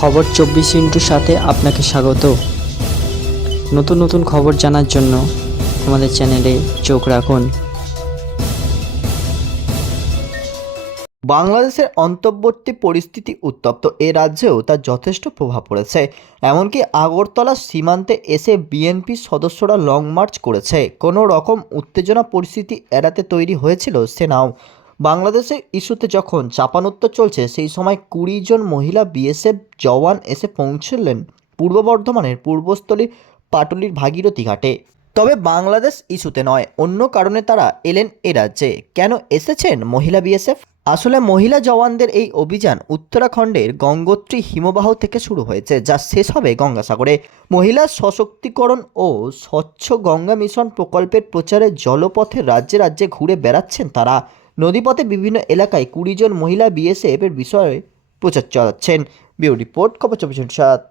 খবর চব্বিশ ইন্টুর সাথে আপনাকে স্বাগত। নতুন নতুন খবর জানার জন্য আমাদের চ্যানেলে চোখ রাখুন। বাংলাদেশের অন্তর্বর্তী পরিস্থিতি উত্তপ্ত। এ রাজ্যেও তার যথেষ্ট প্রভাব পড়েছে। এমনকি আগরতলা সীমান্তে এসে বিএনপি সদস্যরা লং মার্চ করেছে। কোনো রকম উত্তেজনা পরিস্থিতি এড়াতে তৈরি হয়েছিল সেনাও। বাংলাদেশের ইস্যুতে যখন চাপানোত্তর চলছে, সেই সময় কুড়ি জন মহিলা বিএসএফ জওয়ান এসে পৌঁছলেন পূর্ব বর্ধমানের পূর্বস্থলীর পাটুলির ভাগীরথী ঘাটে। তবে বাংলাদেশ ইস্যুতে নয়, অন্য কারণে তারা এলেন এ রাজ্যে। কেন এসেছেন মহিলা বিএসএফ? আসলে মহিলা জওয়ানদের এই অভিযান উত্তরাখণ্ডের গঙ্গোত্রী হিমবাহ থেকে শুরু হয়েছে, যা শেষ হবে গঙ্গাসাগরে। মহিলা সশক্তিকরণ ও স্বচ্ছ গঙ্গা মিশন প্রকল্পের প্রচারে জলপথে রাজ্যে রাজ্যে ঘুরে বেড়াচ্ছেন তারা। নদীপথে বিভিন্ন এলাকায় কুড়ি জন মহিলা বিএসএফ এর বিষয়ে প্রচার চালাচ্ছেন। বিউ রিপোর্ট, খবর চব্বিশ সাত।